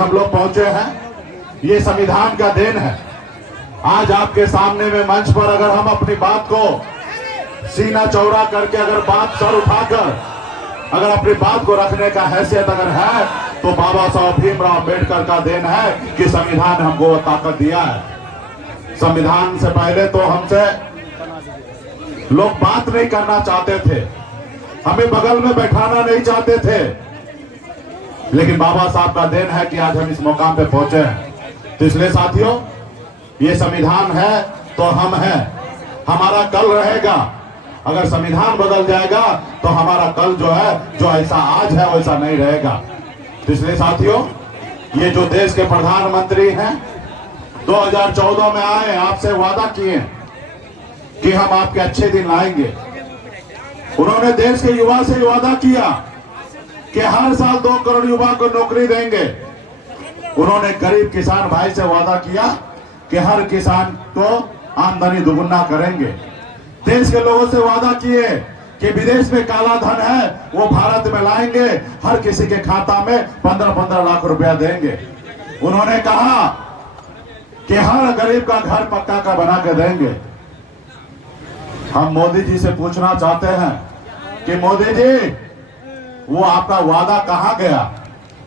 हम लोग पहुंचे हैं, ये संविधान का देन है। आज आपके सामने में मंच पर अगर हम अपनी बात को सीना चौड़ा करके अगर बात सर उठाकर अगर अपनी बात को रखने का हैसियत अगर है तो बाबा साहब भीमराव अम्बेडकर का देन है कि संविधान हमको वो ताकत दिया है। संविधान से पहले तो हमसे लोग बात नहीं करना चाहते थे, हमें बगल में बैठाना नहीं चाहते थे, लेकिन बाबा साहब का देन है कि आज हम इस मुकाम पे पहुंचे हैं। तो इसलिए साथियों, ये संविधान है तो हम हैं, हमारा कल रहेगा। अगर संविधान बदल जाएगा तो हमारा कल जो है, जो ऐसा आज है वैसा नहीं रहेगा। तो इसलिए साथियों, ये जो देश के प्रधानमंत्री हैं 2014 में आए, आपसे वादा किए कि हम आपके अच्छे दिन लाएंगे। उन्होंने देश के युवा से वादा किया कि हर साल 2 करोड़ युवा को नौकरी देंगे। उन्होंने गरीब किसान भाई से वादा किया कि हर किसान को आमदनी दुगुना करेंगे। देश के लोगों से वादा किए कि विदेश में काला धन है वो भारत में लाएंगे, हर किसी के खाता में 15-15 लाख रुपया देंगे। उन्होंने कहा कि हर गरीब का घर पक्का का बना के देंगे। हम मोदी जी से पूछना चाहते हैं कि मोदी जी, वो आपका वादा कहां गया?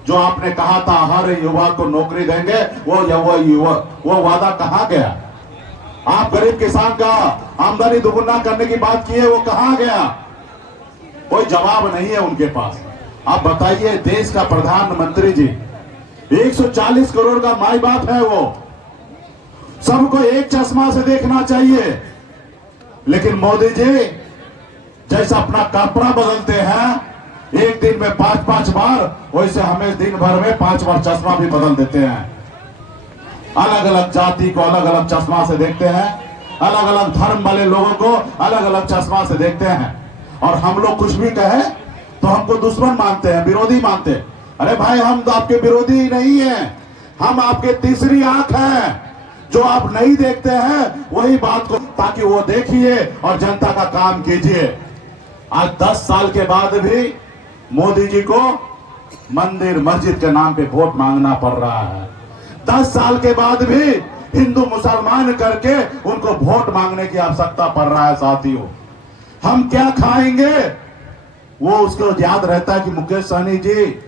जो आपने कहा था हर युवा को नौकरी देंगे, वो वादा कहां गया? आप गरीब किसान का आमदनी दुगुना करने की बात की है, वो कहां गया? कोई जवाब नहीं है उनके पास। आप बताइए, देश का प्रधानमंत्री जी 140 करोड़ का माई बाप है, वो सबको एक चश्मा से देखना चाहिए। लेकिन मोदी जी जैसा अपना कपड़ा बदलते हैं एक दिन में 5-5 बार, वैसे हमें दिन भर में 5 बार चश्मा भी बदल देते हैं। अलग अलग जाति को अलग अलग चश्मा से देखते हैं, अलग अलग धर्म वाले लोगों को अलग अलग चश्मा से देखते हैं। और हम लोग कुछ भी कहे तो हमको दुश्मन मानते हैं, विरोधी मानते हैं। अरे भाई, हम तो आपके विरोधी नहीं हैं, हम आपके तीसरी आंख हैं। जो आप नहीं देखते हैं वही बात को ताकि वो देखिए और जनता का काम कीजिए। आज 10 साल के बाद भी मोदी जी को मंदिर मस्जिद के नाम पे वोट मांगना पड़ रहा है। 10 साल के बाद भी हिंदू मुसलमान करके उनको वोट मांगने की आवश्यकता पड़ रहा है। साथियों, हम क्या खाएंगे वो उसको याद रहता है कि मुकेश सहनी जी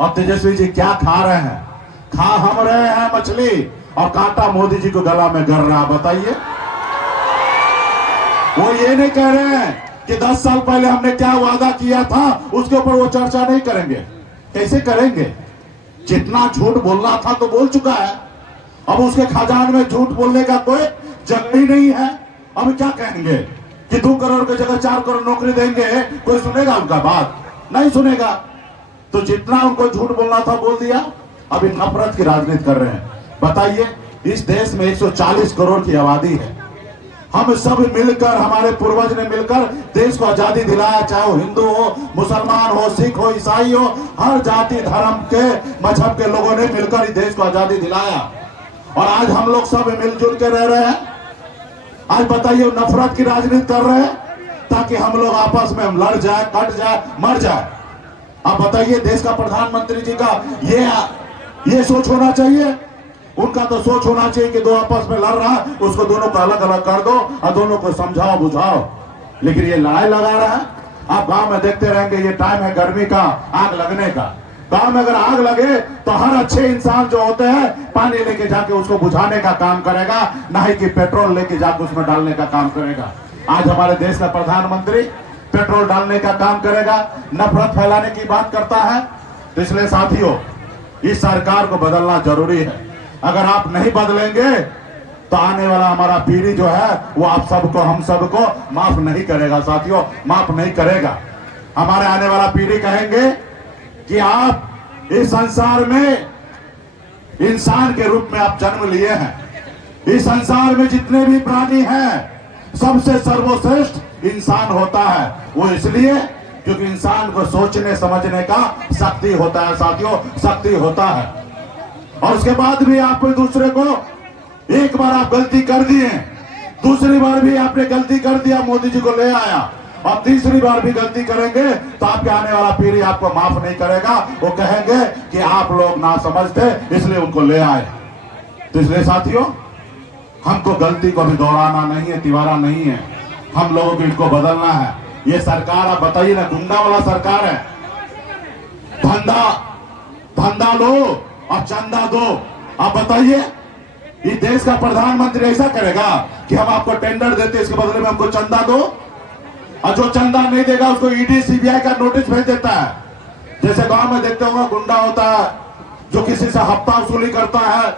और तेजस्वी जी क्या खा रहे हैं। खा हम रहे हैं मछली और कांटा मोदी जी को गला में गर रहा। बताइए, वो ये नहीं कह रहे हैं कि 10 साल पहले हमने क्या वादा किया था उसके ऊपर वो चर्चा नहीं करेंगे। कैसे करेंगे? जितना झूठ बोलना था तो बोल चुका है, अब उसके खजान में झूठ बोलने का कोई जगह ही नहीं है। अब क्या कहेंगे कि 2 करोड़ की जगह 4 करोड़ नौकरी देंगे? कोई सुनेगा उनका बात? नहीं सुनेगा। तो जितना उनको झूठ बोलना था बोल दिया। अभी नफरत की राजनीति कर रहे हैं। बताइए, इस देश में 140 करोड़ की आबादी है। हम सब मिलकर, हमारे पूर्वज ने मिलकर देश को आजादी दिलाया, चाहे वो हिंदू हो, मुसलमान हो, सिख हो, ईसाई हो, हर जाति धर्म के मजहब के लोगों ने मिलकर इस देश को आजादी दिलाया। और आज हम लोग सब मिलजुल के रह रहे हैं। आज बताइए, नफरत की राजनीति कर रहे हैं ताकि हम लोग आपस में हम लड़ जाए, कट जाए, मर जाए। आप बताइए, देश का प्रधानमंत्री जी का ये सोच होना चाहिए? उनका तो सोच होना चाहिए कि दो आपस में लड़ रहा है, उसको दोनों को अलग अलग कर दो और दोनों को समझाओ बुझाओ। लेकिन ये लड़ाई लगा रहा है। आप गांव में देखते रहेंगे, ये टाइम है गर्मी का, आग लगने का। गांव में अगर आग लगे तो हर अच्छे इंसान जो होते हैं पानी लेके जाके उसको बुझाने का काम करेगा, ना ही कि पेट्रोल लेके जाके उसमें डालने का काम करेगा। आज हमारे देश का प्रधानमंत्री पेट्रोल डालने का काम करेगा, नफरत फैलाने की बात करता है। तो इसलिए साथियों, इस सरकार को बदलना जरूरी है। अगर आप नहीं बदलेंगे तो आने वाला हमारा पीढ़ी जो है वो आप सबको, हम सबको माफ नहीं करेगा। साथियों, माफ नहीं करेगा। हमारे आने वाला पीढ़ी कहेंगे कि आप इस संसार में इंसान के रूप में आप जन्म लिए हैं। इस संसार में जितने भी प्राणी हैं सबसे सर्वश्रेष्ठ इंसान होता है। वो इसलिए क्योंकि इंसान को सोचने समझने का शक्ति होता है। साथियों, शक्ति होता है। और उसके बाद भी आप दूसरे को, एक बार आप गलती कर दिए, दूसरी बार भी आपने गलती कर दिया, मोदी जी को ले आया और तीसरी बार भी गलती करेंगे तो आपके आने वाला पीढ़ी आपको माफ नहीं करेगा। वो कहेंगे कि आप लोग ना समझते इसलिए उनको ले आए। तो इसलिए साथियों, हमको गलती को भी दोहराना नहीं है, तिवारा नहीं है, हम लोगों को इनको बदलना है। ये सरकार आप बताइए ना, गुंडा वाला सरकार है। धंधा लो और चंदा दो। आप बताइए, ये देश का प्रधानमंत्री ऐसा करेगा कि हम आपको टेंडर देते इसके बदले में हमको चंदा दो, और जो चंदा नहीं देगा उसको ईडी सीबीआई का नोटिस भेज देता है। जैसे गांव में देखते होंगे गुंडा होता है जो किसी से हफ्ता वसूली करता है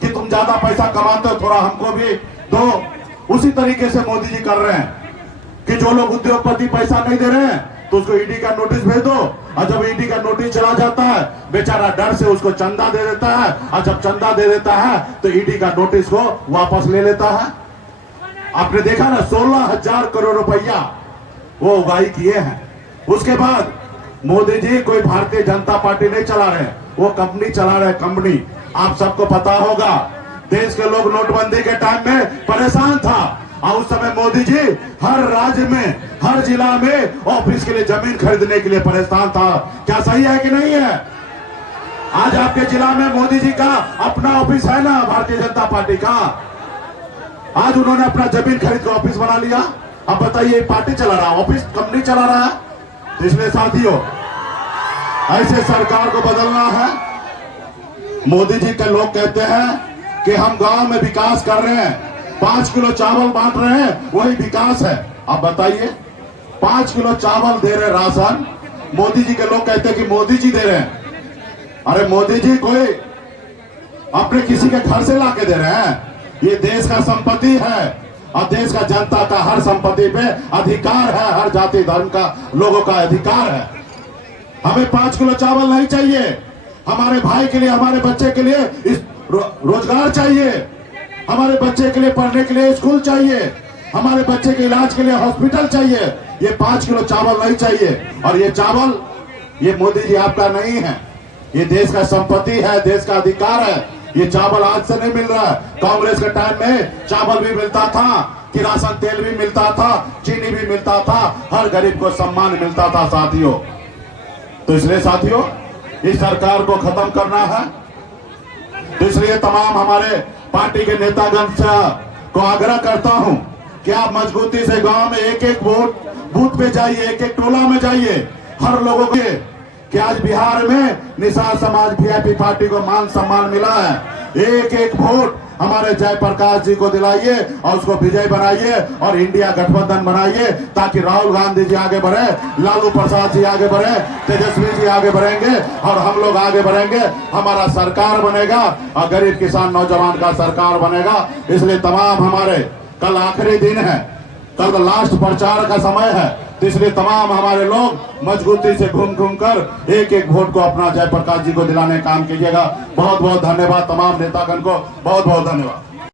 कि तुम ज्यादा पैसा कमाते हो, थोड़ा हमको भी दो। उसी तरीके से मोदी जी कर रहे हैं कि जो लोग उद्योगपति पैसा नहीं दे रहे हैं तो उसको ईडी का नोटिस भेज दो, और जब ईडी का नोटिस चला जाता है बेचारा डर से उसको चंदा दे देता है, और जब चंदा दे देता है तो ईडी का नोटिस को वापस ले लेता है। आपने देखा ना, 16,000 करोड़ रुपया वो उगाही किए हैं। उसके बाद मोदी जी कोई भारतीय जनता पार्टी नहीं चला रहे, वो कंपनी चला रहे, कंपनी। आप सबको पता होगा, देश के लोग नोटबंदी के टाइम में परेशान था, और उस समय मोदी जी हर राज्य में, हर जिला में ऑफिस के लिए जमीन खरीदने के लिए परेशान था। क्या सही है कि नहीं है? आज आपके जिला में मोदी जी का अपना ऑफिस है ना, भारतीय जनता पार्टी का। आज उन्होंने अपना जमीन खरीद कर ऑफिस बना लिया। अब बताइए, पार्टी चला रहा, ऑफिस कंपनी चला रहा है। तो इसलिए साथियों, ऐसे सरकार को बदलना है। मोदी जी के लोग कहते हैं कि हम गांव में विकास कर रहे हैं, 5 किलो चावल बांट रहे हैं, वही विकास है। अब बताइए, 5 किलो चावल दे रहे राशन, मोदी जी के लोग कहते हैं कि मोदी जी दे रहे हैं। अरे मोदी जी कोई अपने किसी के घर से लाके दे रहे हैं? ये देश का संपत्ति है, और देश का जनता का हर संपत्ति पे अधिकार है, हर जाति धर्म का लोगों का अधिकार है। हमें 5 किलो चावल नहीं चाहिए, हमारे भाई के लिए, हमारे बच्चे के लिए इस रोजगार चाहिए, हमारे बच्चे के लिए पढ़ने के लिए स्कूल चाहिए, हमारे बच्चे के इलाज के लिए हॉस्पिटल चाहिए। ये 5 किलो चावल नहीं चाहिए। और ये चावल, ये मोदी जी आपका नहीं है, ये देश का संपत्ति है, देश का अधिकार है। ये चावल आज से नहीं मिल रहा है। कांग्रेस के टाइम में चावल भी मिलता था, किरासन तेल भी मिलता था, चीनी भी मिलता था, हर गरीब को सम्मान मिलता था साथियों। तो इसलिए साथियों, इस सरकार को खत्म करना है। तो इसलिए तमाम हमारे पार्टी के नेतागण से को आग्रह करता हूं कि आप मजबूती से गांव में एक एक बूथ पे जाइए, एक एक टोला में जाइए, हर लोगों के कि आज बिहार में निषाद समाज वीआईपी पार्टी को मान सम्मान मिला है। एक एक वोट हमारे जयप्रकाश जी को दिलाइए और उसको विजय बनाइए, और इंडिया गठबंधन बनाइए, ताकि राहुल गांधी जी आगे बढ़े, लालू प्रसाद जी आगे बढ़े, तेजस्वी जी आगे बढ़ेंगे, और हम लोग आगे बढ़ेंगे। हमारा सरकार बनेगा, और गरीब किसान नौजवान का सरकार बनेगा। इसलिए तमाम हमारे, कल आखिरी दिन है, कल लास्ट प्रचार का समय है, तो इसलिए तमाम हमारे लोग मजबूती से घूम घूम कर एक एक वोट को अपना जयप्रकाश जी को दिलाने का काम कीजिएगा। बहुत बहुत धन्यवाद तमाम नेतागण को, बहुत बहुत धन्यवाद।